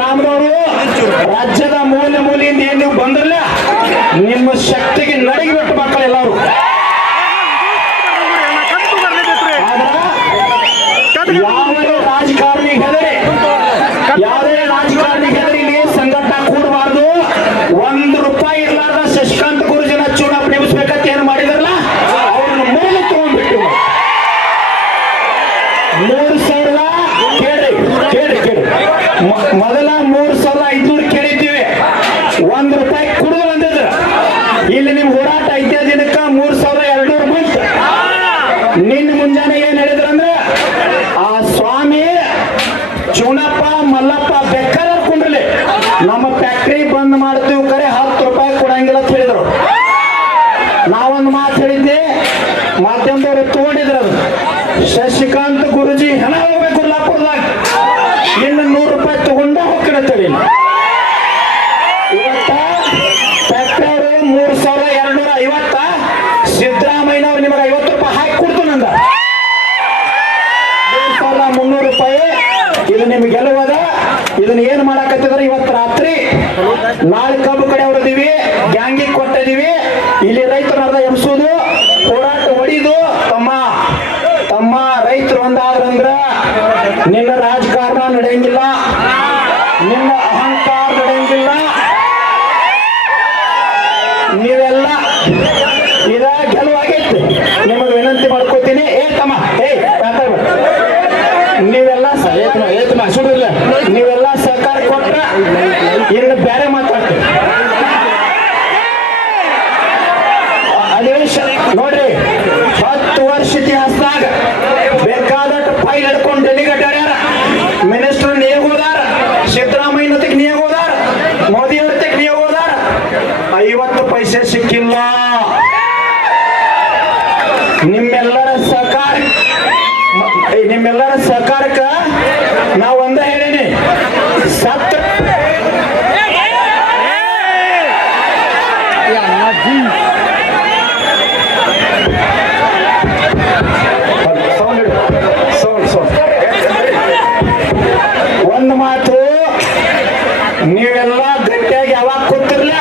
ಈ ಗ್ರಾಮದವರು ರಾಜ್ಯದ ಮೂಲೆ ಮೂಲೆಯಿಂದ ಏನ್ ನೀವು ಬಂದ್ರಲ್ಲ? ನಿಮ್ಮ ಶಕ್ತಿಗೆ ಚುಣಪ್ಪ ಮಲ್ಲಪ್ಪ ಬೆಕ್ಕರ ಕುಂಡ್ರಲಿ. ನಮ್ಮ ಫ್ಯಾಕ್ಟ್ರಿ ಬಂದ್ ಮಾಡ್ತೀವಿ ಕರೆ, ಹತ್ತು ರೂಪಾಯಿ ಕೊಡಂಗಿಲ್ಲ ಅಂತ ಹೇಳಿದ್ರು. ನಾವೊಂದು ಮಾತು ಹೇಳಿದ್ದೆ ಮಾಧ್ಯಮದವ್ರು ತಗೊಂಡಿದ್ರು ಅದು. ಶಶಿಕಾಂತ್ ನಿಮ್ಗೆ ಗೆಲ್ಲುವುದ ಇದನ್ನ ಏನ್ ಮಾಡಾಕತ್ತಿದ್ರೆ ಇವತ್ತು ರಾತ್ರಿ? ನಾಳೆ ಕಬ್ಬು ಕಡೆ ಹೊರದಿವಿ ಗ್ಯಾಂಗಿಗೆ ಕೊಟ್ಟಿದೀವಿ ಇಲ್ಲಿ ರೈತರು ಅರ್ಧ ಎಬ್ಸೋದು, ಹೋರಾಟ ಹೊಡಿದು, ತಮ್ಮ ತಮ್ಮ ರೈತರು ಒಂದಾದ್ರಂದ್ರ ನಿನ್ನ ರಾಜಕಾರಣ ನಡೆಯಂಗಿಲ್ಲ, ನಿನ್ನ ಅಹಂಕಾರ ನಡೆಯಂಗಿಲ್ಲ. ನೀವೆಲ್ಲ ಇದ ಗೆಲುವಾಗೈತಿ ನಿಮಗೆ ವಿನಂತಿ ಮಾಡ್ಕೋತೀನಿ ಏ ತಮ್ಮ ಏ ಮಾತಾಡ್ಬೇಡ ನೀವೆಲ್ಲ ಸ- ಏ ತಮ್ಮ, ಏ ತಮ್ಮ, ಸುಡಿಲ್ಲ ನೀವೆಲ್ಲ ಸಹಕಾರ ಇನ್ನು ಬೇರೆ ಮಾತಾಡ್ತೀವಿ ನೋಡ್ರಿ, ಹತ್ತು ವರ್ಷ ಇತಿಹಾಸದಾಗ ಬೇಕಾದಷ್ಟು ಫೈಲ್ ಹಿಡ್ಕೊಂಡು ಡೆಲಿಗೇಟ್ ಆಗ್ಯಾರ. ಮಿನಿಸ್ಟರ್ ನಿಯೋಗ ಹೋದಾರ, ಸಿದ್ದರಾಮಯ್ಯ ಜೊತೆಗೆ ನಿಯೋಗ ಹೋದಾರ, ಮೋದಿ ನೀವು ಹೋದಾರ. ಐವತ್ತು ಪೈಸೆ ಸಿಕ್ಕಿಲ್ಲ. ನಿಮ್ಮೆಲ್ಲರ ಸಹಕಾರ ನಿಮ್ಮೆಲ್ಲರ ಸಹಕಾರಕ್ಕ ನಾವು ಒಂದೇ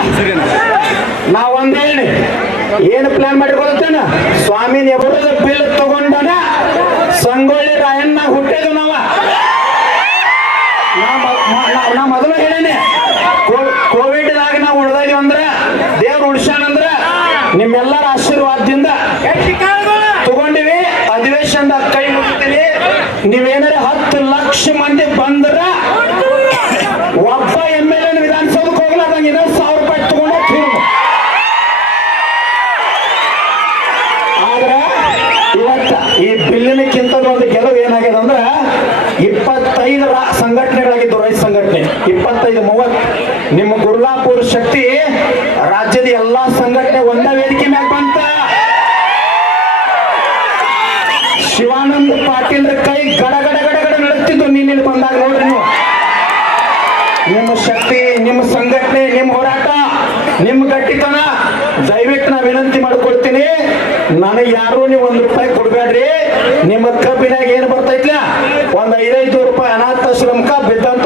ಕೂತಿರ್ಲ ನಾವ್ ಒಂದ್ ಹೇಳಿ. ಏನು ಪ್ಲಾನ್ ಮಾಡಿಕೊಳ್ತೇನ? ಸ್ವಾಮಿ ಎಬರದ ಬಿಲ್ ತಗೊಂಡನ ಸಂಗೊಳ್ಳಿ ರಾಯಣ್ಣ ಹುಟ್ಟಿದ ನಾವ. ನಾ ಮೊದಲು ಹೇಳೇನೆ. ಕೋವಿಡ್ ದಾಗ ನಾವು ಉಳ್ದಾಗಿ ಅಂದ್ರ, ದೇವ್ರು ಅಂದ್ರ, ನಿಮ್ಮೆಲ್ಲರ ಆಶೀರ್ವಾದದಿಂದ ತಗೊಂಡಿವಿ. ಅಧಿವೇಶನದ ಕೈ ಮುಗಿತೀನಿ ನೀವೇನಾರ ಹತ್ತು ಲಕ್ಷ ಮಂದಿ ಬಂದ್ರ ಇಪ್ಪತ್ತೈದು, ಮೂವತ್ತು. ನಿಮ್ಮ ಗುರ್ಲಾಪುರ ಶಕ್ತಿ ರಾಜ್ಯದ ಎಲ್ಲಾ ಸಂಘಟನೆ ಒಂದೇ ವೇದಿಕೆ ಮ್ಯಾಗ ಬಂತ. ಶಿವಾನಂದ ಪಾಟೀಲ್ ಕೈ ಗಡ ಗಡ ಗಡ ಗಡ ಬಂದಾಗ ನೋಡ್ರಿ ನೀವು. ನಿಮ್ಮ ಶಕ್ತಿ, ನಿಮ್ಮ ಸಂಘಟನೆ, ನಿಮ್ಮ ಹೋರಾಟ, ನಿಮ್ಮ ಗಟ್ಟಿತನ, ದಯವಿಟ್ಟು ನಾ ವಿನಂತಿ ಮಾಡ್ಕೊಡ್ತೀನಿ ನನಗೆ ಯಾರು ನೀವು ಒಂದು ರೂಪಾಯಿ ಕೊಡ್ಬೇಡ್ರಿ. ನಿಮ್ಮ ಕಬ್ಬಿನಾಗ ಏನ್ ಬರ್ತೈತ್ಲ? ಒಂದ್ ಐದೈದು ರೂಪಾಯಿ ಅನಾಥಾಶ್ರಮಕ್ಕ ಬಿದ್ದಂತ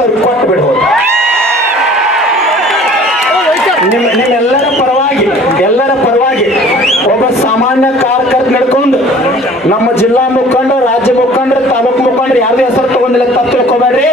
ನಮ್ಮ ಜಿಲ್ಲಾ ಮುಖಂಡರು ರಾಜ್ಯ ಮುಖಂಡರು ತಾಲೂಕು ಮುಖಂಡರು ಯಾರ್ದು ಹೆಸರು ತಗೊಂಡಿಲ್ಲ ತಪ್ಪು ತಿಳ್ಕೊಬೇಡ್ರಿ.